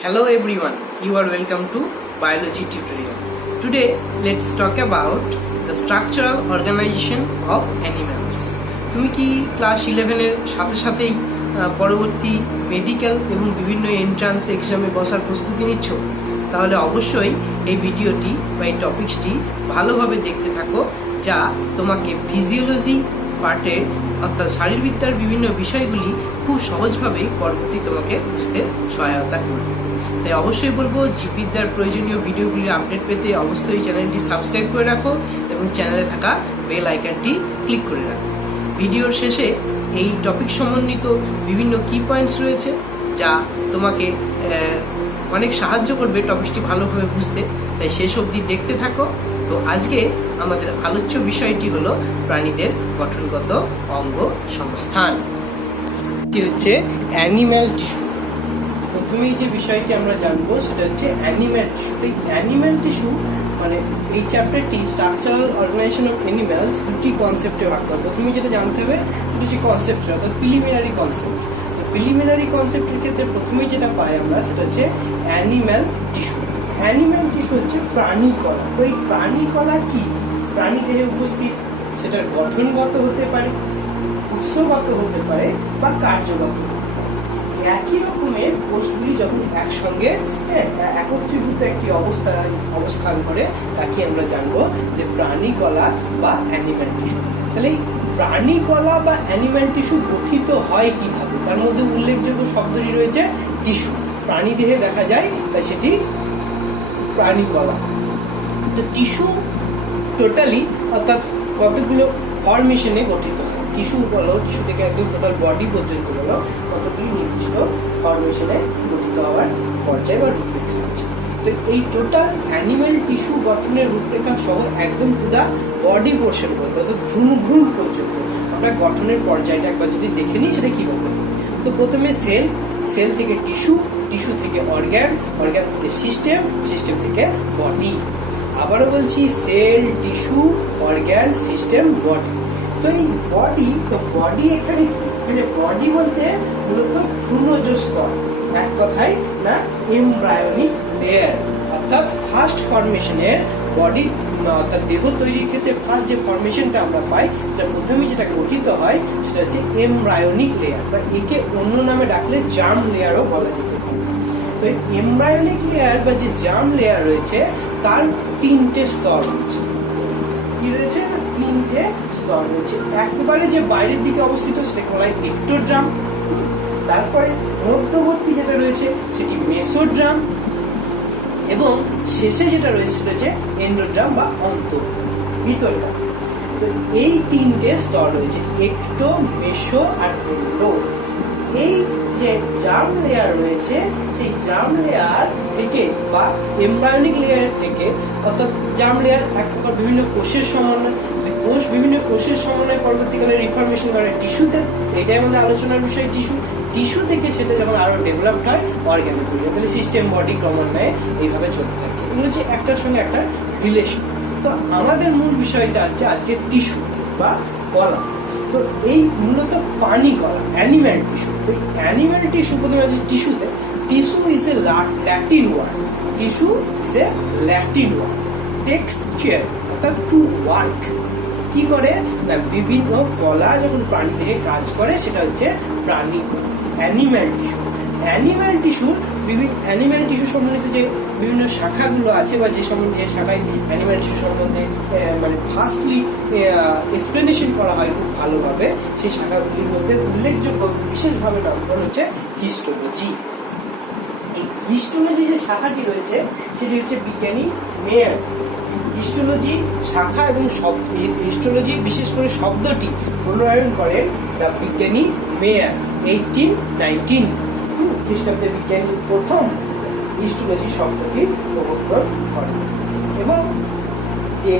Hello everyone, you are welcome to Biology tutorial. Today let's talk about the structural organization of animals. তুমি কি class 11 এর সাথে সাথেই পরবর্তী মেডিকেল এবং বিভিন্ন এন্ট্রান্স এক্সামে বসার প্রস্তুতি নিচ্ছ? তাহলে অবশ্যই এই ভিডিওটি বা এই টপিকসটি ভালোভাবে দেখতে থাকো, যা তোমাকে ফিজিওলজি পার্টের অর্থাৎ শারীরবিদ্যার বিভিন্ন বিষয়গুলি খুব সহজভাবে পরবর্তী তোমাকে বুঝতে সহায়তা করবে। তাই অবশ্যই বলবো জীববিদ্যার প্রয়োজনীয় ভিডিওগুলির আপডেট পেতে অবশ্যই চ্যানেলটি সাবস্ক্রাইব করে রাখো এবং চ্যানেলে থাকা বেল আইকনটি ক্লিক করে রাখো। ভিডিওর শেষে এই টপিক সম্বন্ধিত বিভিন্ন কি পয়েন্টস রয়েছে যা তোমাকে অনেক সাহায্য করবে টপিকটি ভালোভাবে বুঝতে, তাই শেষ অবধি দেখতে থাকো। তো আজকে আমাদের আলোচ্য বিষয়টি হলো প্রাণীদের গঠনগত অঙ্গ সংস্থান। এটি হচ্ছে অ্যানিম্যাল টিস্যু। প্রথমেই যে বিষয়টি আমরা জানবো সেটা হচ্ছে অ্যানিম্যাল টিস্যু। তো অ্যানিম্যাল টিস্যু মানে এই চ্যাপ্টারটি স্ট্রাকচারাল অর্গানাইজেশন অফ অ্যানিম্যালস দুটি কনসেপ্টে ভাগ করা। প্রথমে যেটা জানতে হবে সেটা হচ্ছে কনসেপ্ট, অর্থাৎ প্রিলিমিনারি কনসেপ্ট। প্রিলিমিনারি কনসেপ্টের ক্ষেত্রে প্রথমেই যেটা পাই আমরা সেটা হচ্ছে অ্যানিম্যাল টিস্যু। অ্যানিম্যাল টিস্যু হচ্ছে প্রাণী কলা। তো এই প্রাণী কলা কি? প্রাণী দেহে উপস্থিত, সেটার গঠনগত হতে পারে, উৎসগত হতে পারে বা কার্যগত। একই রকমের কোষগুলি যখন একসঙ্গে একত্রীভূত একটি অবস্থান করে তাকে আমরা জানবো যে প্রাণী কলা বা অ্যানিম্যাল টিস্যু। তাহলে এই প্রাণী কলা বা অ্যানিম্যাল টিস্যু গঠিত হয় কিভাবে? তার মধ্যে উল্লেখযোগ্য শব্দটি রয়েছে টিস্যু। প্রাণী দেহে দেখা যায় তাই সেটি প্রাণী কলা। তো টিস্যু টোটালি অর্থাৎ কতগুলো ফরমেশনে গঠিত হয়। টিস্যু বলো, টিস্যু থেকে একদম টোটাল বডি পর্যন্ত বলো, কতগুলি নির্দিষ্ট ফরমেশনে গঠিত হওয়ার পর্যায়ে বা রূপরেখা আছে। তো এই টোটাল অ্যানিম্যাল টিস্যু গঠনের রূপরেখা সহ একদম পুরো বডি পোর্শন পর্যন্ত অর্থাৎ ভ্রূণ পর্যন্ত আমরা গঠনের পর্যায়টা একবার যদি দেখে নিই সেটা কীভাবে। তো প্রথমে সেল থেকে টিস্যু থেকে অর্গ্যান থেকে সিস্টেম থেকে বডি। আবারও বলছি, cell, tissue, organ, system, body. তো এই বডি এখানে বডি বলতে মূলত ভ্রূণজ স্তর, এক কথায় না এমব্রায়োনিক লেয়ার, অর্থাৎ ফার্স্ট ফরমেশনের বডি অর্থাৎ দেহ তৈরির ক্ষেত্রে ফার্স্ট যে ফরমেশনটা আমরা পাই সেটা প্রথমে যেটা গঠিত হয় সেটা হচ্ছে এমব্রায়োনিক লেয়ার, বা একে অন্য নামে ডাকলে জার্ম লেয়ারও বলা যেতে পারে। তো এমব্রায়োনিক লেয়ার বা যে জার্ম লেয়ার রয়েছে তার তিনটে স্তর রয়েছে। কি রয়েছে? তিনটে স্তর রয়েছে। একেবারে যে বাইরের দিকে অবস্থিত সেটাকে বলা হয় এক্টোডার্ম, তারপরে মধ্যবর্তী যেটা রয়েছে সেটি মেসোডার্ম, এবং শেষে যেটা রয়েছে সেটা হচ্ছে এন্ডোডার্ম বা ভিতরটা। তো এই তিনটে স্তর রয়েছে, একটো, মেসো আর এন্ডো। এই যে জার্ম লেয়ার রয়েছে সেই জার্ম লেয়ার থেকে বা এমব্রায়োনিক লেয়ার থেকে, অর্থাৎ জার্ম লেয়ার এক প্রকার বিভিন্ন কোষের সমন্বয়, বিভিন্ন কোষের সমন্বয় পরবর্তীকালে রিফরমেশন করে টিস্যুতে। এটাই আমাদের আলোচনার বিষয়, টিস্যু থেকে সেটা যখন আরো ডেভেলপড হয় অর্গ্যানে তৈরি হয়, তাহলে সিস্টেম, বডি ক্রমান্বয়ে এইভাবে চলতে থাকছে। এগুলো হচ্ছে একটার সঙ্গে একটা রিলেশন। তো আমাদের মূল বিষয়টা হচ্ছে আজকে টিস্যু বা কলা। তো এই মূলত প্রাণী কলা, অ্যানিম্যাল টিস্যু। তো অ্যানিম্যাল টিস্যু প্রথমে আছে টিস্যুতে। Tissue is a Latin word. Texture অর্থাৎ টু ওয়ার্ক। কি করে না, বিভিন্ন কলা যখন প্রাণী দেহে কাজ করে সেটা হচ্ছে প্রাণী কলা, অ্যানিম্যাল টিস্যু। অ্যানিম্যাল টিস্যু সম্বন্ধিত যে বিভিন্ন শাখাগুলো আছে বা যে শাখায় অ্যানিম্যাল টিস্যু সম্বন্ধে মানে ফার্স্টলি এক্সপ্লেনেশন করা হয় খুব ভালোভাবে, সেই শাখাগুলির মধ্যে উল্লেখযোগ্য বিশেষভাবে নামকরণ হচ্ছে হিস্টোলজি। এই হিস্টোলজি যে শাখাটি রয়েছে সেটি হচ্ছে বিজ্ঞানী মেয়ার হিস্টোলজি শাখা এবং হিস্টোলজি বিশেষ করে শব্দটি প্রণয়ন করেন দ্য বিজ্ঞানী মেয়ার 1819 খ্রিস্টাব্দে। বিজ্ঞানী প্রথম হিস্টোলজি শব্দটি প্রবর্তন করেন। এবং যে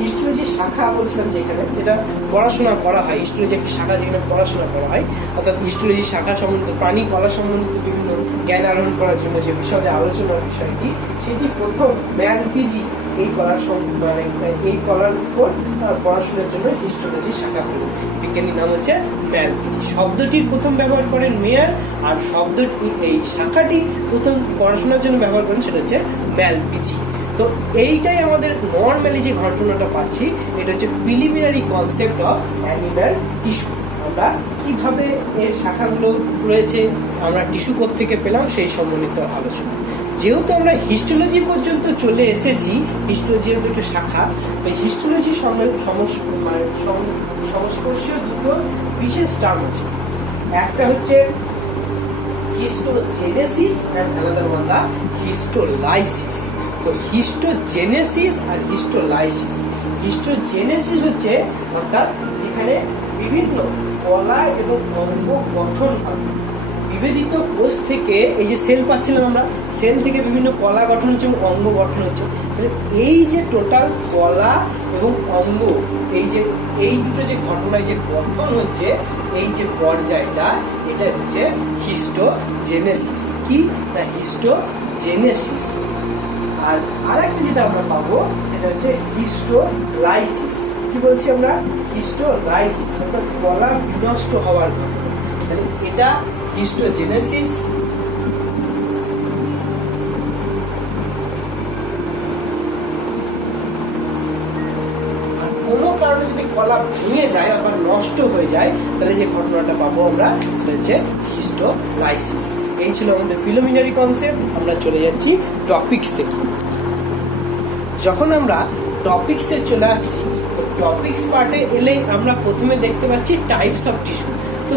হিস্টোলজি শাখা বলছিলাম যেখানে যেটা পড়াশোনা করা হয়, হিস্টোলজি একটি শাখা যেখানে পড়াশোনা করা হয়, অর্থাৎ হিস্টোলজি শাখা সম্বন্ধিত প্রাণী কলা সম্বন্ধিত বিভিন্ন জ্ঞান আহরণ করার জন্য যে বিষয়ে আলোচনার বিষয়টি, সেটি প্রথম ম্যান পিজি এই কলার মানে এই কলার উপর পড়াশোনার জন্য হিস্টোলজি শাখা হলো। বিজ্ঞানীর নাম হচ্ছে ম্যালপিজি। শব্দটির প্রথম ব্যবহার করেন মেয়ার, আর এই শাখাটি প্রথম পড়াশোনার জন্য ব্যবহার করেন সেটা হচ্ছে ম্যালপিজি। তো এইটাই আমাদের নর্মালি যে ঘটনাটা পাচ্ছি, এটা হচ্ছে preliminary concept of animal tissue. আমরা কিভাবে এর শাখাগুলো রয়েছে, আমরা টিস্যু কোথা থেকে পেলাম সেই সম্বন্ধিত আলোচনা। যেহেতু আমরা হিস্টোলজি পর্যন্ত চলে এসেছি, হিস্টোলজি যেহেতু একটা শাখা, তো হিস্টোলজির সংস্পর্শীয় দুটো বিশেষ টার্ম আছে। একটা হচ্ছে হিস্টোজেনেসিস এন্ড অ্যানাদার ওয়ান দা হিস্টোলাইসিস। তো হিস্টোজেনেসিস আর হিস্টোলাইসিস, হিস্টোজেনেসিস হচ্ছে অর্থাৎ যেখানে বিভিন্ন কলা এবং অঙ্গ গঠন হয়। বিভেদিত কোষ থেকে এই যে সেল পাচ্ছিলাম আমরা, সেল থেকে বিভিন্ন কলা গঠন হচ্ছে এবং অঙ্গ গঠন হচ্ছে। তাহলে এই যে টোটাল কলা এবং অঙ্গ, এই দুটো যে ঘটনায় যে গঠন হচ্ছে, এই যে পর্যায়টা, এটা হচ্ছে হিস্টোজেনেসিস। কি না, হিস্টোজেনেসিস। আর আরেকটা যেটা আমরা পাবো সেটা হচ্ছে হিস্টোলাইসিস। কি বলছি আমরা, হিস্টোলাইসিস অর্থাৎ কলা বিনষ্ট হওয়ার ঘটনা। তাহলে এটা হিস্টোজেনেসিস, কোনো কারণে যদি কলা ভেঙে যায় আবার নষ্ট হয়ে যায়, তাহলে যে ঘটনাটা পাবো আমরা সেটা হচ্ছে হিস্টোলাইসিস। এই ছিল আমাদের প্রিলিমিনারি কনসেপ্ট। আমরা চলে যাচ্ছি টপিকসে। যখন আমরা টপিকসে চলে আসছি, তো টপিকস পার্টে এলেই আমরা প্রথমে দেখতে পাচ্ছি টাইপস অফ টিস্যু। তো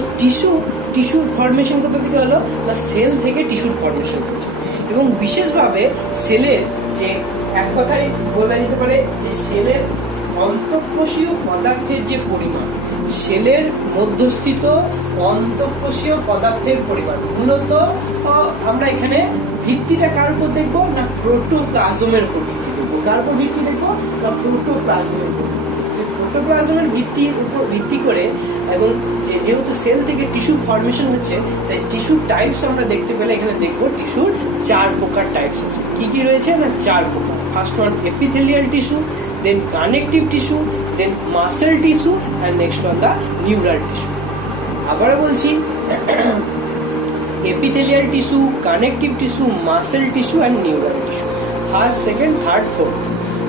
টিস্যুর ফরমেশন কোথা থেকে হলো না, সেল থেকে টিস্যুর ফরমেশন হচ্ছে। এবং বিশেষভাবে সেলের যে এক কথায় বলা যেতে পারে যে সেলের অন্তঃকোষীয় পদার্থের যে পরিমাণ, সেলের মধ্যস্থিত অন্তঃকোষীয় পদার্থের পরিমাণ, মূলত আমরা এখানে ভিত্তিটা কার উপর দেখবো না, প্রোটোপ্লাজমের উপর ভিত্তি দেখবো। কার উপর ভিত্তি দেখবো না, প্রোটোপ্লাজমের উপর। প্রোটোপ্লাজমের উপর ভিত্তি করে, এবং যেহেতু সেল থেকে টিস্যু ফরমেশন হচ্ছে, তাই টিস্যু টাইপস আমরা দেখতে পেলে এখানে দেখবো টিস্যুর 4 প্রকার টাইপস আছে। কি কি রয়েছে না, 4 প্রকার। First one epithelial tissue, then connective tissue, then muscle tissue, and next one the neural tissue. আবারও বলছি, epithelial tissue, connective tissue, muscle tissue and neural tissue. First, second, third, fourth.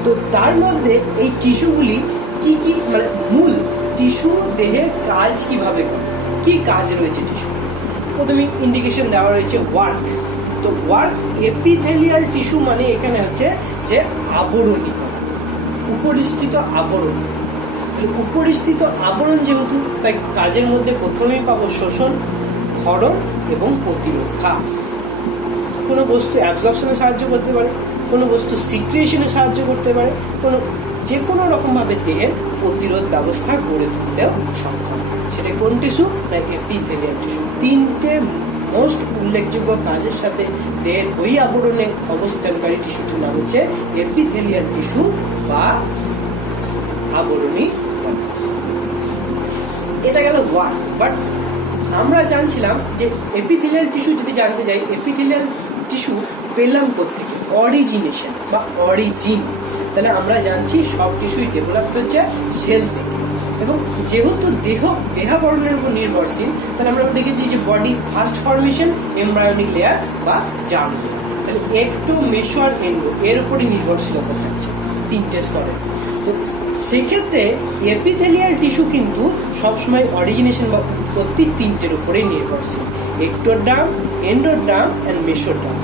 তো তার মধ্যে এই টিস্যুগুলি কি কি, মানে মূল টিস্যু দেহে কাজ কিভাবে করে, কি কাজ রয়েছে টিস্যু। প্রথমে ইন্ডিকেশন দেওয়া রয়েছে ওয়ার্ক। তো ওয়ার্ক, এপিথেলিয়াল টিস্যু মানে এখানে হচ্ছে যে আবরণী, উপরিস্থিত আবরণ। উপরিস্থিত আবরণ যেহেতু, তাই কাজের মধ্যে প্রথমেই পাবো শোষণ, ক্ষরণ এবং প্রতিরক্ষা। কোনো বস্তু অ্যাবজর্পশনে সাহায্য করতে পারে, কোনো বস্তু সিক্রিয়েশনে সাহায্য করতে পারে, যে কোনো রকমভাবে দেহের প্রতিরোধ ব্যবস্থা গড়ে তুলতেও সক্ষম। সেটা কোন টিস্যু না, এপিথেলিয়াল টিস্যু। 3টে মোস্ট উল্লেখযোগ্য কাজের সাথে দেহের বহি আবরণে অবস্থানকারী টিস্যুটির নাম হচ্ছে এপিথেলিয়াল টিস্যু বা আবরণী। এটা গেল ওয়ার্ক। বাট আমরা জানছিলাম যে এপিথেলিয়াল টিস্যু যদি জানতে যাই, এপিথেলিয়াল টিস্যু পেলাম কোত্থেকে, অরিজিনেশন বা অরিজিন। তাহলে আমরা জানছি সব টিস্যুই ডেভেলপ হচ্ছে সেল থেকে। এবং যেহেতু দেহাবরণের উপর নির্ভরশীল, তাহলে আমরা দেখেছি যে body first formation, embryonic layer বা জার্ম। তাহলে একটু মেসো আর এন্ডো এর উপরই নির্ভরশীলতা থাকছে 3টে স্তরে। তো সেক্ষেত্রে এপিথেলিয়াল টিস্যু কিন্তু সবসময় অরিজিনেশন বা উৎপত্তি 3টের উপরেই নির্ভরশীল, এক্টোডার্ম, এন্ডোডার্ম অ্যান্ড মেসোডার্ম।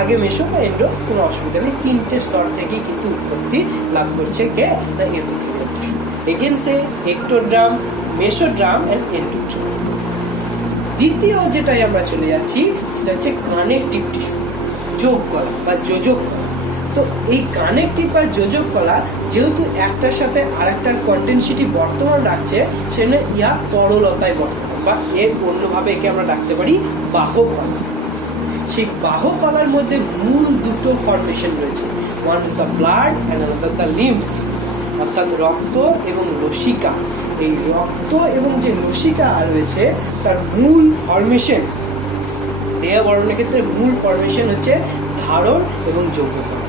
আগে মেসো বা এন্ডো কোনো অসুবিধা নেই, 3টে স্তর থেকেই কিন্তু উৎপত্তি লাভ করছে কে না, epithelial tissue. Again say ectoderm, mesoderm and endoderm. দ্বিতীয় যেটাই আমরা চলে যাচ্ছি সেটা হচ্ছে কানেকটিভ টিস্যু, যোগ কলা বা যোজক কলা। তো এই কানেকটিভ বা যোজক কলা যেহেতু একটার সাথে আরেকটার কন্টেন্সিটি বর্তমান রাখছে, সেজন্য ইহা তরলতায় বর্তমান, বা এর অন্যভাবে একে আমরা ডাকতে পারি বাহক কলা। সেই বাহক কলার মধ্যে মূল দুটো ফরমেশন রয়েছে, one is the blood and another the lymph, অর্থাৎ রক্ত এবং লসিকা। এই রক্ত এবং যে লসিকা রয়েছে তার মূল ফরমেশন, দেহবরণের ক্ষেত্রে মূল ফরমেশন হচ্ছে ধারণ এবং যৌগকরণ।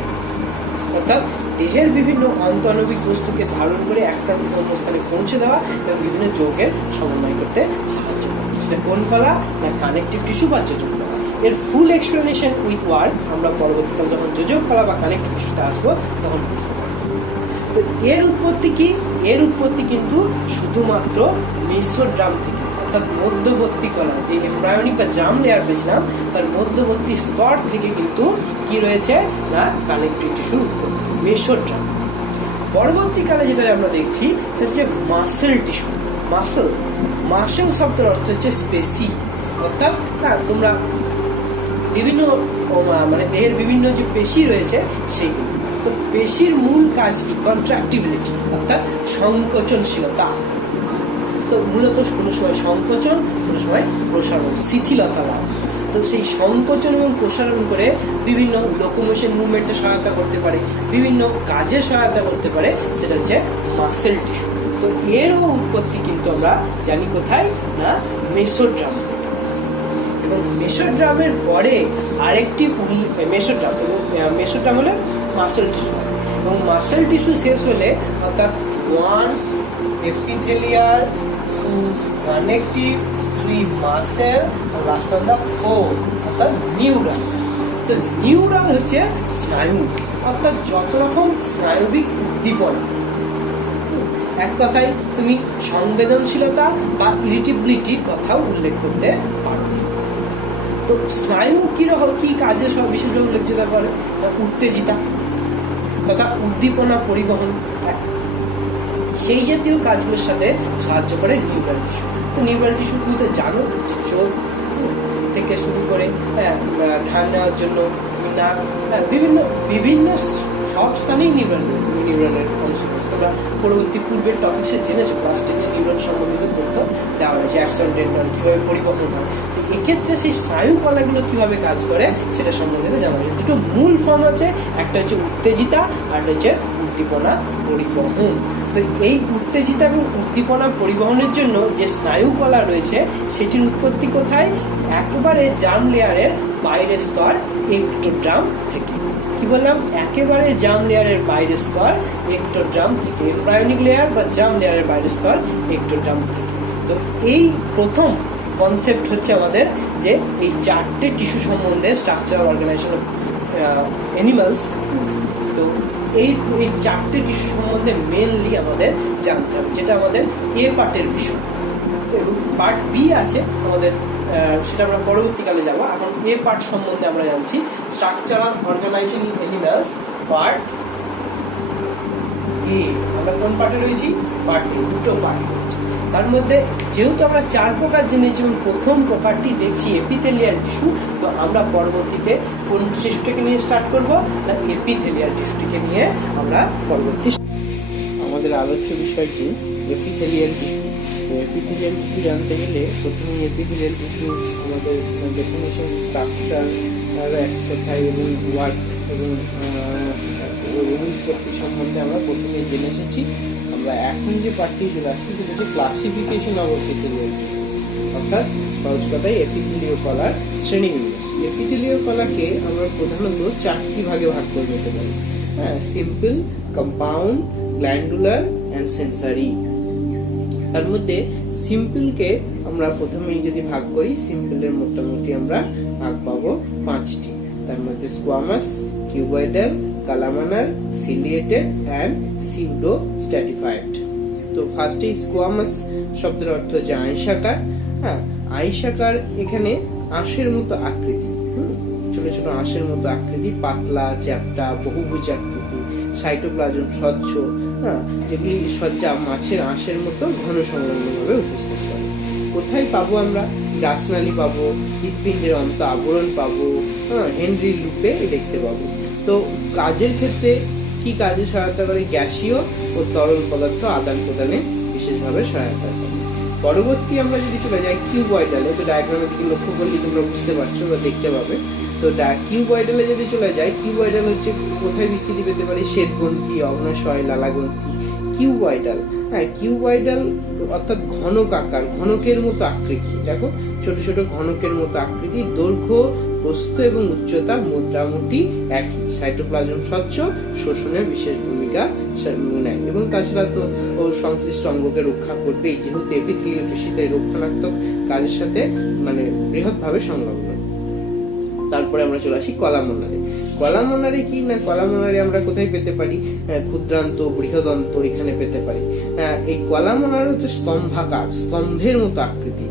অর্থাৎ দেহের বিভিন্ন অন্তঃআণবিক বস্তুকে ধারণ করে এক স্থান থেকে অন্য স্থানে পৌঁছে দেওয়া এবং বিভিন্ন যৌগের সমন্বয় করতে সাহায্য করে। সেটা কোন কলা না কানেকটিভ টিস্যু বা যোজক কলা। এর ফুল এক্সপ্লেনেশন উইথ ওয়ার্ড আমরা পরবর্তীকালে যখন যোজক কলা বা কানেকটিভ টিস্যুতে আসবো তখন বুঝতে পারবো। তো এর উৎপত্তি কি? এর উৎপত্তি কিন্তু শুধুমাত্র মেসোড্রাম থেকে, অর্থাৎ মধ্যবর্তী কলা, যে এমব্রায়োনিক বা জার্ম লেয়ার পেয়েছিলাম তার মধ্যবর্তী স্তর থেকে কিন্তু কি রয়েছে না কানেকটিভ টিস্যু উৎপত্তি, মেসোড্রাম। পরবর্তীকালে যেটা আমরা দেখছি সেটা হচ্ছে মাসেল টিস্যু। মাসেল শব্দের অর্থ হচ্ছে স্পেসি, অর্থাৎ তোমরা বিভিন্ন মানে দেহের বিভিন্ন যে পেশি রয়েছে সেইগুলো। তো পেশির মূল কাজ কি? কন্ট্রাক্টিভিলিটি, অর্থাৎ সংকোচনশীলতা। তো মূলত কোনো সময় সংকোচন, কোনো সময় প্রসারণ, শিথিলতা লাভ। তো সেই সংকোচন এবং প্রসারণ করে বিভিন্ন লোকোমোশন মুভমেন্টে সহায়তা করতে পারে, বিভিন্ন কাজে সহায়তা করতে পারে, সেটা হচ্ছে মাসেল টিস্যু। তো এরও উৎপত্তি কিন্তু আমরা জানি কোথায় না মেসোড্রাম থেকে। এবং মেসোড্রামের পরে আরেকটি মেসোড্রাম হলে মাসেল টিস্যু, এবং মাসেল টিস্যু শেষ হলে অর্থাৎ 1 epithelial 2 connective 3 muscle last on the 4 অর্থাৎ নিউরন। তো নিউরন হচ্ছে স্নায়ু, অর্থাৎ যত রকম স্নায়বিক উদ্দীপনা, এক কথায় তুমি সংবেদনশীলতা বা ইরিটেবিলিটির কথাও উল্লেখ করতে পারো। তো স্নায়ু কি কাজে সব বিশেষভাবে উল্লেখযোগ্য করে? উত্তেজিতা তথা উদ্দীপনা পরিবহন, সেই জাতীয় কাজগুলোর সাথে সাহায্য করে নিউরাল টিস্যু। তো নিউরাল টিস্যু তুমি তো জানো, চোখ থেকে শুরু করে ঘ্রাণ নেওয়ার জন্য নাক, বিভিন্ন সব স্থানেই নিউরনের অংশ। তোমরা পরবর্তী পূর্বের টপিক্সে জেনেছো, ক্লাস 10 নিউরন সম্বন্ধিত তথ্য দেওয়া হয়েছে, অ্যাকশন ডেন্ড্রন কিভাবে পরিবহন হয়। তো এক্ষেত্রে সেই স্নায়ু কলাগুলো কিভাবে কাজ করে সেটা সম্বন্ধিত জানা হয়েছে। দুটো মূল ফর্ম আছে, একটা হচ্ছে উত্তেজিতা আর হচ্ছে উদ্দীপনা পরিবহন। তো এই উত্তেজিতা এবং উদ্দীপনা পরিবহনের জন্য যে স্নায়ু কলা রয়েছে সেটির উৎপত্তি কোথায়? একেবারে জার্ম লেয়ারের বাইরের স্তর এক্টোড্রাম থেকে। কি বললাম? একেবারে জার্ম লেয়ারের বাইরের স্তর এক্টোড্রাম থেকে, এমব্রায়োনিক লেয়ার বা জার্ম লেয়ারের বাইরের স্তর এক্টোড্রাম থেকে। তো এই প্রথম কনসেপ্ট হচ্ছে আমাদের যে এই 4টে টিস্যু সম্বন্ধে, স্ট্রাকচারাল অর্গানাইজেশন অফ অ্যানিমালস। তো এই 4টে টিস্যু সম্বন্ধে মেনলি আমাদের জানতে হবে, যেটা আমাদের এ পার্টের বিষয়। তো পার্ট বি আছে আমাদের, সেটা আমরা পরবর্তীকালে যাবো। এখন এ পার্ট সম্বন্ধে আমরা জানছি, structural organisation in animals part A. আমরা কোন পার্টে রয়েছি? Part A. দুটো পার্ট রয়েছে, তার মধ্যে যেহেতু আমরা 4 প্রকার জেনেছি এবং প্রথম প্রকারটি দেখছি এপিথেলিয়াল টিস্যু, তো আমরা পরবর্তীতে কোন টিস্যুটাকে নিয়ে স্টার্ট করবো না এপিথেলিয়াল টিস্যুটিকে নিয়ে আমরা পরবর্তী। আমাদের আলোচ্য বিষয়টি এপিথেলিয়াল টিস্যু। তো এপিথেলিয়াল টিস্যু জানতে গেলে প্রথমে এপিথেলিয়াল টিস্যু আমাদের ডেফিনেশন, স্ট্রাকচার, এক কথায় এবং ওয়ার্ক এবং উৎপত্তি সম্বন্ধে আমরা প্রথমে জেনে এসেছি। আমরা এখন যে পার্টটি চলে আসছি সেটা হচ্ছে ক্লাসিফিকেশন অফ এপিথেলিয়াল টিস্যু, অর্থাৎ সহজ কথায় এপিথেলীয় কলার শ্রেণীবিন্যাস। এপিথেলীয় কলাকে আমরা প্রধানত 4টি ভাগে ভাগ করে নিতে পারি। Simple, compound, glandular and sensory. তার মধ্যে সিম্পলকে আমরা প্রথমেই যদি ভাগ করি, সিম্পলের মোটামুটি আমরা ভাগ পাবো 5টি। তার মধ্যে squamous, cuboidal, columnar, ciliated and pseudo stratified. তো ফার্স্টে স্কোয়ামাস শব্দের অর্থ হচ্ছে আঁশাকার। আঁশাকার এখানে আঁশের মতো আকৃতি, ছোট ছোট আঁশের মতো আকৃতি, পাতলা, চ্যাপ্টা, বহুভুজ আকৃতি, সাইটোপ্লাজম স্বচ্ছ, যেগুলি সজ্জা মাছের আঁশের মতো ঘন সংলগ্নভাবে উপস্থিত করে। কোথায় পাবো আমরা? গ্রাসনালি পাবো, হৃৎপিণ্ডের অন্ত আবরণ পাবো, হেনরি লুপে দেখতে পাবো। তো কাজের ক্ষেত্রে কি কাজে সহায়তা করে? গ্যাসীয় ও তরল পদার্থ আদান প্রদানে বিশেষভাবে সহায়তা করে। পরবর্তী আমরা যদি চলে যাই কিউবয়েডালে, তো ডায়াগ্রামের দিকে লক্ষ্য করলে তোমরা বুঝতে পারছো বা দেখতে পাবে। তো কিউবয়েডালে যদি চলে যায়, কিউবয়েডাল হচ্ছে কোথায় বিস্তৃতি পেতে পারি? শ্বেতগ্রন্থি, অগ্নাশয়, লালাগ্রন্থি। কিউবয়েডাল, কিউবয়েডাল অর্থাৎ ঘনক আকার, ঘনকের মতো আকৃতি। দেখো ছোট ছোট ঘনকের মতো আকৃতি, দৈর্ঘ্য প্রস্থ এবং উচ্চতা মোটামুটি একই। সাইটোপ্লাজম স্বচ্ছ, শোষণের বিশেষ ভূমিকা নেয় এবং তাছাড়া তো ও সংশ্লিষ্ট অঙ্গকে রক্ষা করবেই, যেহেতু এপিথেলীয় টিস্যু তাই রক্ষণাত্মক কাজের সাথে মানে বৃহৎভাবে সংলগ্ন। তারপরে আমরা চলে আসি কলামোনারে। কলামোনারে কি না, কলামোনারে আমরা কোথায় পেতে পারি? ক্ষুদ্রান্ত, বৃহদন্ত এখানে পেতে পারি। এই কলামোনার হচ্ছে স্তম্ভাকার, স্তম্ভের মতো আকৃতি,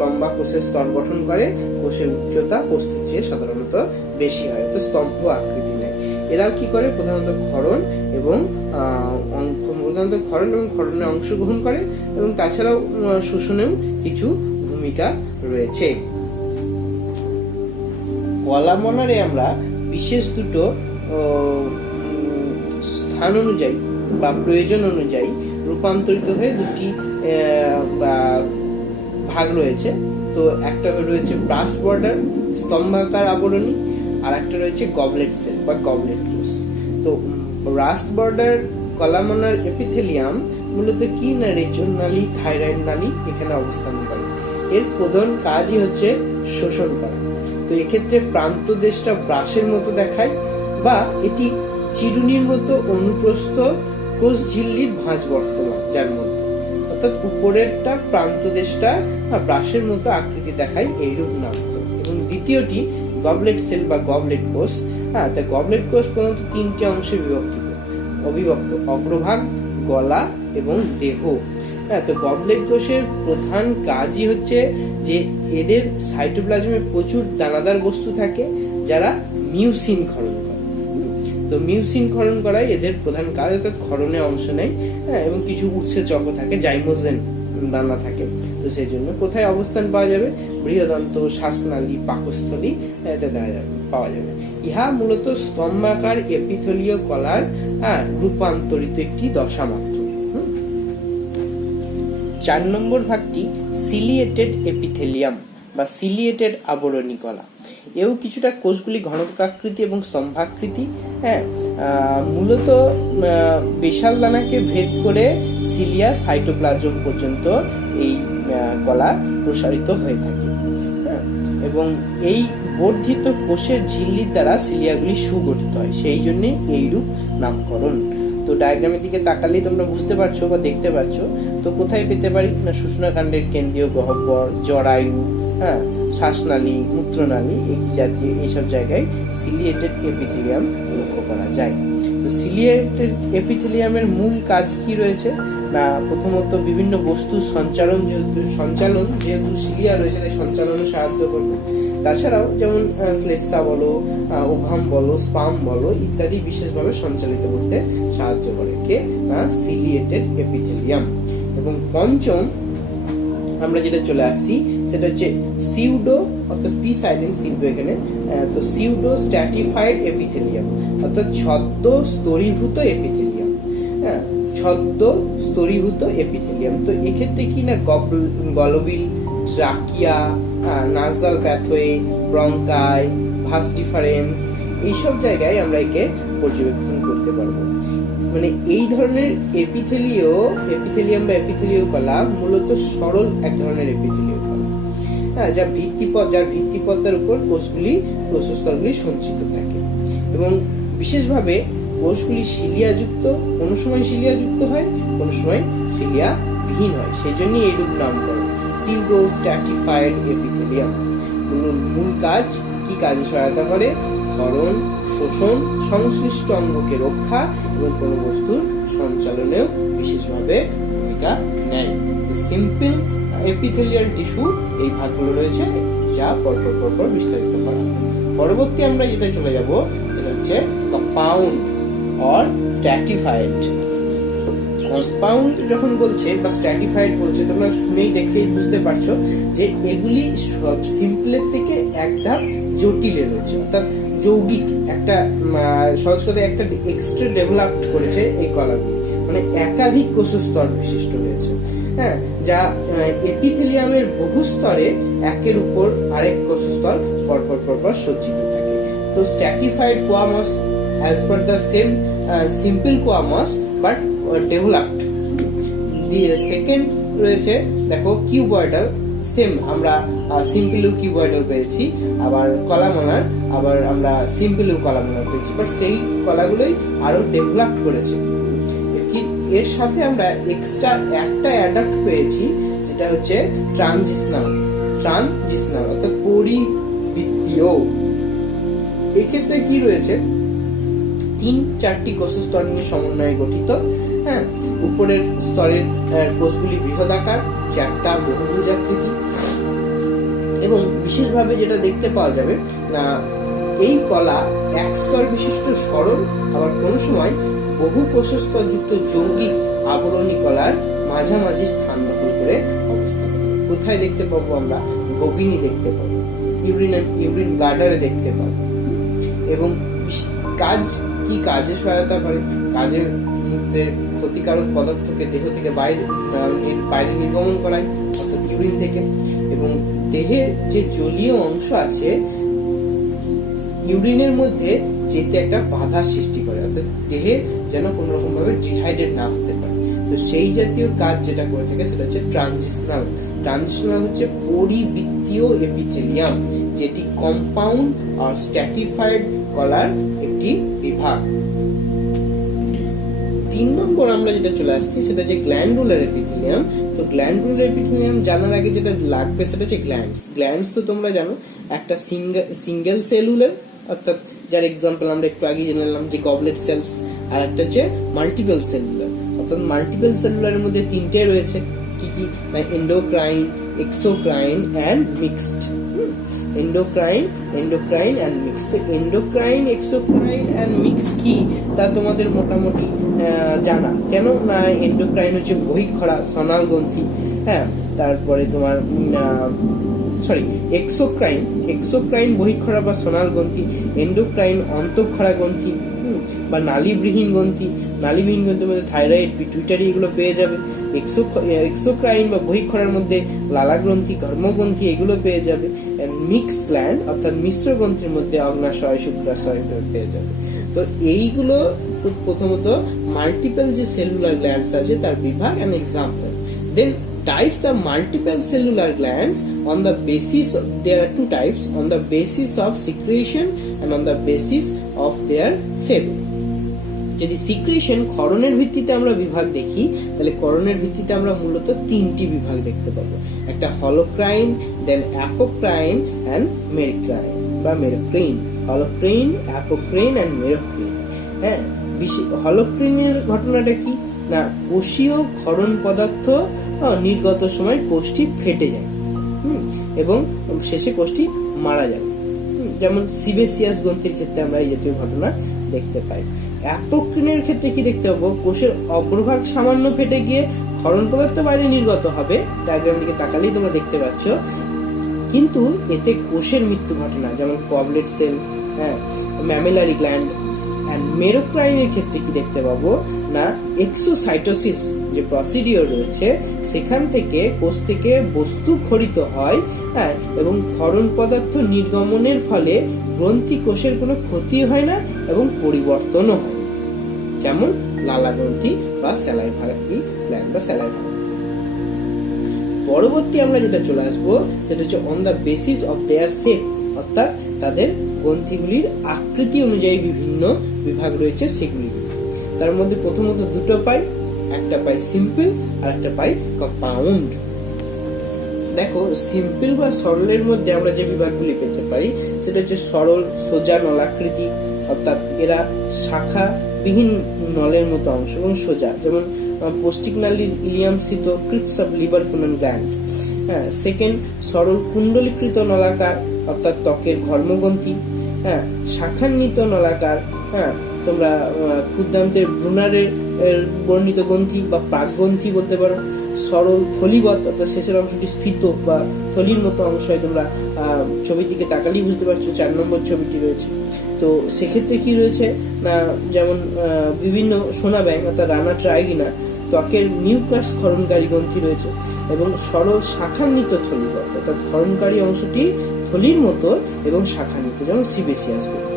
লম্বা কোষের স্তর গঠন করে। কোষের উচ্চতা প্রস্থের চেয়ে সাধারণত বেশি হয়, তো স্তম্ভ আকৃতি নেয়। এরাও কি করে? প্রধানত ক্ষরণ এবং ক্ষরণে অংশগ্রহণ করে এবং তাছাড়াও শোষণেও কিছু ভূমিকা রয়েছে। কলামোনারে আমরা বিশেষ দুটো স্থান অনুযায়ী বা প্রয়োজন অনুযায়ী রূপান্তরিত হয়ে দুটি ভাগ রয়েছে। তো একটা রয়েছে ব্রাস বর্ডার, স্তম্ভাকার আবরণী, আর একটা রয়েছে গবলেট সেল বা গবলেট কোষ। তো ব্রাস বর্ডার কলামোনার এপিথেলিয়াম মূলত কি না, রেচন নালী, থাইরয়েড নালী এখানে অবস্থান করে। এর প্রধান কাজই হচ্ছে শোষণ করা। তো এক্ষেত্রে প্রান্তদেশটা ব্রাশের মতো দেখায় বা এটি চিরুনির মতো অনুপ্রস্থ কোষ ঝিল্লির ভাঁজ বর্তমান, যার মধ্যে অর্থাৎ উপরেরটা প্রান্তদেশটা ব্রাশের মতো আকৃতি দেখায়, এইরূপ নামকরণ। এবং দ্বিতীয়টি গবলেট সেল বা গবলেট কোষ। তা গবলেট কোষ প্রধানত তিনটি অংশে অবিভক্ত: অগ্রভাগ, গলা এবং দেহ। তো গবলেট কোষের প্রধান কাজই হচ্ছে যে এদের সাইটোপ্লাজমে প্রচুর দানাদার বস্তু থাকে যারা মিউসিন ক্ষরণ করে। তো মিউসিন ক্ষরণ করাই এদের প্রধান কাজ, অর্থাৎ ক্ষরণে অংশ নেয় এবং কিছু উৎসেচকও থাকে, জাইমোজেন দানা থাকে। তো সেই জন্য কোথায় অবস্থান পাওয়া যাবে? বৃহদন্ত, শ্বাসনালী, পাকস্থলী পাওয়া যাবে। ইহা মূলত স্তম্ভাকার এপিথেলীয় কলার রূপান্তরিত একটি দশা মাত্র। 4 নম্বর ভাগটি সিলিয়েটেড এপিথেলিয়াম বা সিলিয়েটেড আবরণী কলা। এও কিছুটা কোষগুলি ঘনকাকৃতি এবং স্তম্ভাকৃতি। মূলত বেশাল দানাকে ভেদ করে সিলিয়া সাইটোপ্লাজম পর্যন্ত এই কলা প্রসারিত হয়ে থাকে এবং এই বর্ধিত কোষের ঝিল্লির দ্বারা সিলিয়াগুলি সুগঠিত হয়, সেই জন্য এইরূপ নামকরণ। তো ডায়াগ্রামের দিকে তাকালেই তোমরা বুঝতে পারছো বা দেখতে পাচ্ছ। তো কোথায় পেতে পারি না, শুষ্ণকাণ্ডের কেন্দ্রীয় গহ্বর, জরায়ু, শ্বাসনালী, মূত্রনালী এই জাতীয় এইসব জায়গায় সিলিয়েটেড এপিথেলিয়াম লক্ষ্য করা যায়। তো সিলিয়েটেড এপিথেলিয়ামের মূল কাজ কি রয়েছে না, প্রথমত বিভিন্ন বস্তুর সঞ্চালন, যেহেতু সিলিয়া রয়েছে তাই সঞ্চালনে সাহায্য করবে। তাছাড়াও যেমন শ্লেষ্মা বলো, ওভাম বলো, স্পাম বলো ইত্যাদি বিশেষভাবে সঞ্চালিত করতে সাহায্য করে কে না, সিলিয়েটেড এপিথেলিয়াম। এবং পঞ্চম আমরা যেটা চলে আসছি সেটা হচ্ছে সিউডো, অর্থাৎ পি সাইলেন্ট সিউডো এখানে। তো সিউডো স্ট্র্যাটিফাইড এপিথেলিয়াম অর্থাৎ ছদ্ম স্তরীভূত এপিথেলিয়াম। ছদ্ম স্তরীভূত এপিথেলিয়াম। তো এক্ষেত্রে কি না, গলবিল, trachea, nasal pathway, bronchi, vas deferens এইসব জায়গায় আমরা একে পর্যবেক্ষণ করতে পারবো। মানে এই ধরনের এপিথেলিয়াম বা এপিথেলীয় কলা মূলত সরল এক ধরনের এপিথেলীয় কলা, যার ভিত্তিপদ্মার উপর কোষস্তরগুলি সঞ্চিত থাকে এবং বিশেষভাবে কোষগুলি সিলিয়াযুক্ত, কোনো সময় সিলিয়াযুক্ত হয়, কোনো সময় সিলিয়াবিহীন হয়, সেই জন্য এইরূপ নামকরণ সিউডো স্ট্র্যাটিফাইড এপিথেলিয়াম। মূল কাজ কি কাজে সহায়তা করে? ক্ষরণ, শোষণ, সংশ্লিষ্ট অঙ্গকে রক্ষা এবং কোনো বস্তুর সঞ্চালনেও বিশেষভাবে ভূমিকা নেয়। সিম্পল এপিথেলিয়াল টিস্যু এই ভাগগুলো রয়েছে যা পরপর বিস্তারিত করা। পরবর্তী আমরা যেটা চলে যাব সেটা হচ্ছে কম্পাউন্ড অর স্ট্র্যাটিফাইড। কম্পাউন্ড যখন বলছে বা স্ট্র্যাটিফাইড বলছে, তোমরা শুনেই দেখেই বুঝতে পারছো যে এগুলি সব সিম্পলের থেকে এক ধাপ জটিলে রয়েছে, অর্থাৎ যৌগিক একটা সহজ কথা একটা এক্সট্রা ডেভেলপড করেছে এই কলাগুলি, মানে একাধিক কোষস্তর বিশিষ্ট হয়েছে। যা এপিথেলিয়ামের বহু স্তরে একের উপর আরেক কোষস্তর পরপর সজ্জিত থাকে। তো stratified squamous as per the same simple squamous but developed. Second রয়েছে দেখো কিউবয়েডাল, সেম আমরা সিম্পল কিউবয়েডাল পেয়েছি, আবার কলামনার আবার আমরা সিম্পল কলামনার পেয়েছি, বাট সেই কলাগুলোই আরো ডেভেলপ করেছে। এর সাথে আমরা এক্সট্রা একটা অ্যাডাপ্ট পেয়েছি, যেটা হচ্ছে ট্রানজিশনাল অর্থাৎ পরিবৃত্তীয়। এক্ষেত্রে কি রয়েছে, 3-4টি কোষস্তর নিয়ে সমন্বয়ে গঠিত। হ্যাঁ, উপরের স্তরের কোষগুলি বৃহদাকার, চ্যাপ্টা বহুভুজাকৃতি, এবং বিশেষভাবে যেটা দেখতে পাওয়া যাবে না, এই কলা এক স্তর বিশিষ্ট সরল, আবার কোন সময় বহু কোষস্তর যুক্ত যৌগিক আবরণী কলার মাঝামাঝি স্থান দখল করে অবস্থান করে। কোথায় দেখতে পাবো আমরা? গভীনি দেখতে পাবো, ইউরিন ব্লাডারে দেখতে পাবো। এবং কাজে সহায়তা করে? কাজের মধ্যে ক্ষতিকারক পদার্থকে দেহ থেকে বাইরে নির্গমন করায়, অর্থাৎ ইউরিন থেকে। এবং দেহের যে জলীয় অংশ আছে ইউরিনের মধ্যে যেতে একটা বাধা সৃষ্টি করে, অর্থাৎ দেহে যেন কোন রকম ভাবে ডিহাইড্রেট না হতে পারে। তো সেই জাতীয় কাজ যেটা করে থাকে সেটা হচ্ছে ট্রানজিশনাল হচ্ছে পরিবৃত্তীয় এপিথেলিয়াম, যেটি কম্পাউন্ড আর স্ট্র্যাটিফাইড কলার একটি বিভাগ। 3 নম্বর আমরা যেটা চলে আসছি সেটা হচ্ছে গ্ল্যান্ডুলার এপিথেলিয়াম। তো গ্ল্যান্ডুলার এপিথেলিয়াম জানার আগে যেটা লাগবে সেটা হচ্ছে গ্ল্যান্ডস তো তোমরা জানো, একটা সিঙ্গেল সেলুলার, অর্থাৎ যার এক্সাম্পল আমরা একটু আগে জেনে নিলাম যে গবলেট সেলস, আর একটা হচ্ছে মাল্টিপল সেলুলার। অর্থাৎ মাল্টিপল সেলুলারের মধ্যে 3টে রয়েছে, কি না endocrine, exocrine and mixed. Endocrine and mixed. Endocrine, exocrine and mixed কি তা তোমাদের মোটামুটি জানা। কেন না, এন্ডোক্রাইন হচ্ছে বহিঃক্ষরা সনাল গ্রন্থি, হ্যাঁ, তারপরে তোমার এক্সোক্রাইন বহিঃক্ষরা বা সনাল গ্রন্থি, এন্ডোক্রাইন অন্তঃক্ষরা গ্রন্থি বা নালীবিহীন গ্রন্থি। নালীবিহীন গ্রন্থির মধ্যে থাইরয়েড, পিটুইটারি এগুলো পেয়ে যাবে। এক্সোক্রাইন বা বহিঃক্ষরার মধ্যে লালা গ্রন্থি, কর্মগ্রন্থি এগুলো পেয়ে যাবে। মিক্সড গ্ল্যান্ড অর্থাৎ মিশ্র গ্রন্থির মধ্যে অগ্নাশয়, শুক্রাশয় পেয়ে যাবে। তো এইগুলো প্রথমত মাল্টিপল যে সেলুলার গ্ল্যান্ডস আছে তার বিভাগ and example. Then types of multiple cellular glands on the basis of, there are 2 types, on the basis of secretion and on the basis of their shape. যদি সিক্রেশন ক্ষরণের ভিত্তিতে আমরা বিভাগ দেখি, তাহলে ক্ষরণের ভিত্তিতে আমরা মূলত 3টি বিভাগ দেখতে পাবো। একটা হলোক্রাইন, দেন অ্যাপোক্রাইন এন্ড মেরিক্রাইন বা মেরোক্রিন। হলোক্রাইন, অ্যাপোক্রাইন এন্ড মেরোক্রিন। হ্যাঁ, হলোক্রাইনের ঘটনাটা কি না, কোষীয় ক্ষরণ পদার্থ নির্গত সময় কোষটি ফেটে যায় এবং শেষে কোষটি মারা যায়। যেমন সিবেসিয়াস গ্রন্থির ক্ষেত্রে আমরা এই জাতীয় ঘটনা দেখতে পাই। অ্যাপোক্রিনের ক্ষেত্রে কি দেখতে পাবো, কোষের অগ্রভাগ সামান্য ফেটে গিয়ে ক্ষরণ পদার্থ বাইরে নির্গত হবে, ডায়াগ্রাম দিকে তাকালেই তোমরা দেখতে পাচ্ছ, কিন্তু এতে কোষের মৃত্যু ঘটে না, যেমন গবলেট সেল, হ্যাঁ, ম্যামেলারি গ্ল্যান্ড। আর মেরোক্রাইনের ক্ষেত্রে কি দেখতে পাবো না, এক্সোসাইটোসিস যে প্রসিডিওর রয়েছে সেখান থেকে কোষ থেকে বস্তু খরিত হয়, হ্যাঁ, এবং ক্ষরণ পদার্থ নির্গমনের ফলে গ্রন্থি কোষের কোনো ক্ষতি হয় না এবং পরিবর্তনও হয়, যেমন লালা গ্রন্থি বা স্যালাইভারি গ্ল্যান্ড বা স্যালাইভা। পরবর্তী আমরা যেটা চলে আসবো সেটা হচ্ছে on the basis of their shape, অর্থাৎ তাদের গ্রন্থিগুলির আকৃতি অনুযায়ী বিভিন্ন বিভাগ রয়েছে সেগুলি। তার মধ্যে প্রথমত 2টো পাই, একটা পাই সিম্পল আর একটা পাই কম্পাউন্ড। দেখো, সিম্পল বা সরলের মধ্যে আমরা যে বিভাগগুলি পেতে পারি সেটা হচ্ছে সরল সোজা নলাকৃতি, অর্থাৎ এরা শাখা বিহীন নলের মতো অংশ এবং সোজা, যেমন পোস্টিক নালীর ইলিয়াম স্থিত ক্রিপস অফ লিভার কুনন গ্ল্যান্ড। হ্যাঁ, সেকেন্ড সরল কুণ্ডলীকৃত নলাকার, অর্থাৎ ত্বকের ঘর্মগ্রন্থি। হ্যাঁ, শাখান্বিত নলাকার, হ্যাঁ, তোমরা ক্ষুদ্রান্তের ব্রুনারের বর্ণিত গ্রন্থি বা প্রাগগ্রন্থি বলতে পারো। সরল থলিবৎ, অর্থাৎ শেষের অংশটি স্ফীত বা থলির মতো অংশ হয়, তোমরা ছবির দিকে তাকালেই বুঝতে পারছো 4 নম্বর ছবিটি রয়েছে। তো সেক্ষেত্রে কি রয়েছে না, যেমন বিভিন্ন সোনা ব্যাং অর্থাৎ রানা ট্রাইগিনা ত্বকের মিউকাস ক্ষরণকারী গ্রন্থি রয়েছে, এবং সরল শাখান্বিত থলিবৎ, অর্থাৎ ক্ষরণকারী অংশটি থলির মতো এবং শাখান্বিত, যেমন সিবেসিয়াস গ্রন্থি।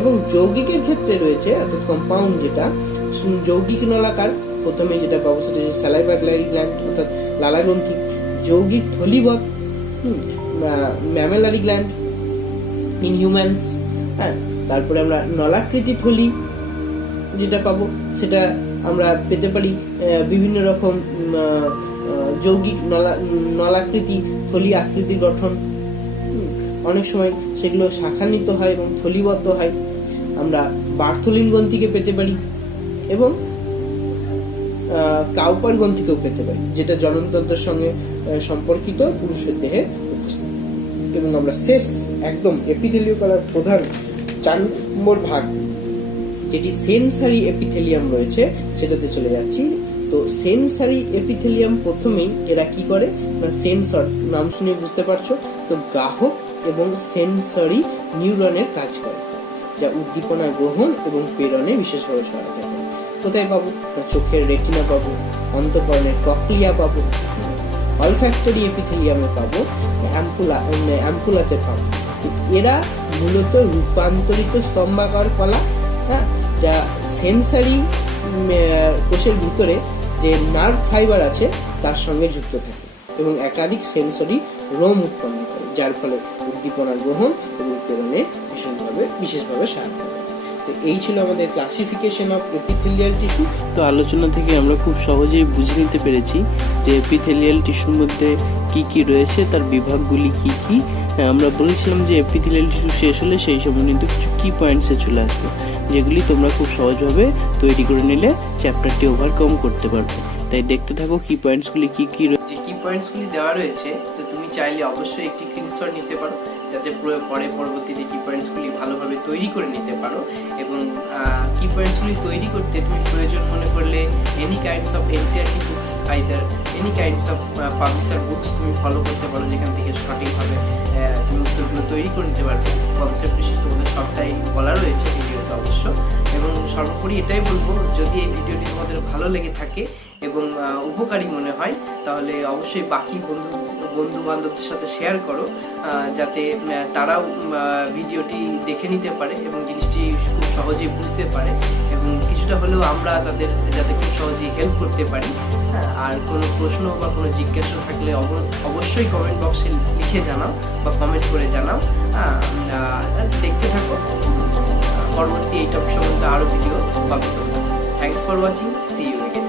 এবং যৌগিকের ক্ষেত্রে রয়েছে অর্থাৎ কম্পাউন্ড, যেটা যৌগিক নলাকার, প্রথমে যেটা পাবো সেটা হচ্ছে স্যালাইভারি গ্ল্যান্ড অর্থাৎ লালা গ্রন্থি। যৌগিক থলিবৎ, ম্যামেলারি গ্ল্যান্ড ইন হিউম্যানস। হ্যাঁ, তারপরে আমরা নলাকৃতি থলি যেটা পাবো, সেটা আমরা পেতে পারি বিভিন্ন রকম যৌগিক নলাকৃতি থলি আকৃতির গঠন। অনেক সময় সেগুলো শাখান্বিত হয় এবং থলিবদ্ধ হয়। আমরা বার্থোলিন গ্রন্থিকে পেতে পারি এবং কাউপার গ্রন্থিকেও পেতে পারি, যেটা জননতন্ত্রের সঙ্গে সম্পর্কিত পুরুষের দেহে উপস্থিত। এবং আমরা শেষ একদম এপিথেলীয় কলার প্রধান 4 নম্বর ভাগ, যেটি সেন্সারি এপিথেলিয়াম রয়েছে, সেটাতে চলে যাচ্ছি। তো সেন্সারি এপিথেলিয়াম প্রথমেই এরা কি করে না, সেন্সর নাম শুনে বুঝতে পারছো, তো গ্রাহক এবং সেন্সরি নিউরনের কাজ করে, যা উদ্দীপনা গ্রহণ এবং প্রেরণে বিশেষভাবে সহায়তা করে। কোথায় পাবো না, চোখের রেটিনা পাবো, অন্তঃকরণের কক্লিয়া পাবো, অলফ্যাক্টরি এপিথেলিয়ামে পাবো, অ্যাম্পুলাতে পাবো। এরা মূলত রূপান্তরিত স্তম্ভাকার কলা, হ্যাঁ, যা সেন্সারি কোষের ভিতরে যে নার্ভ ফাইবার আছে তার সঙ্গে যুক্ত থাকে এবং একাধিক সেন্সরি রোম উৎপন্ন করে, যার ফলে উদ্দীপনা গ্রহণ এবং প্রেরণে বিশেষভাবে সাহায্য করে। তো এই ছিল আমাদের ক্লাসিফিকেশন অফ এপিথেলিয়াল টিস্যু। তো আলোচনা থেকে আমরা খুব সহজেই বুঝে নিতে পেরেছি যে এপিথেলিয়াল টিস্যুর মধ্যে কি কি রয়েছে, তার বিভাগগুলি কি কি। আমরা বলেছিলাম যে এপিথেলিয়াল টিস্যু শেষ হলে সেই সম্বন্ধিত কিছু কি পয়েন্টসে চলে আসবে, যেগুলি তোমরা খুব সহজভাবে তৈরি করে নিলে চ্যাপ্টারটি ওভারকাম করতে পারবে। তাই দেখতে থাকো কি পয়েন্টসগুলি কি কি যে কি পয়েন্টসগুলি দেওয়া রয়েছে, তো তুমি চাইলে অবশ্যই একটি স্ক্রিনশট নিতে পারো, যাতে পরবর্তীতে কি পয়েন্টসগুলি ভালোভাবে তৈরি করে নিতে পারো। এবং কি পয়েন্টসগুলি তৈরি করতে তুমি প্রয়োজন মনে করলে any kinds of NCERT books, either any kinds of publisher books তুমি ফলো করতে পারো, যেখান থেকে সঠিকভাবে তুমি উত্তরগুলো তৈরি করে নিতে পারবে। কনসেপ্ট বিশিষ্ট তোমাদের সবটাই বলা রয়েছে ভিডিওতে অবশ্য। এবং সর্বোপরি এটাই বলবো, যদি এই ভিডিওটি তোমাদের ভালো লেগে থাকে এবং উপকারী মনে হয়, তাহলে অবশ্যই বাকি বন্ধু বান্ধবদের সাথে শেয়ার করো, যাতে তারাও ভিডিওটি দেখে নিতে পারে এবং জিনিসটি খুব সহজেই বুঝতে পারে, এবং কিছুটা হলেও আমরা তাদের যাতে খুব সহজেই হেল্প করতে পারি। আর কোনো প্রশ্ন বা কোনো জিজ্ঞাসা থাকলে অবশ্যই কমেন্ট বক্সে লিখে জানাও বা কমেন্ট করে জানাও। দেখতে থাকো, পরবর্তী এই টপিক সম্বন্ধে আরও ভিডিও পাবে তোমরা। Thanks for watching, see you again.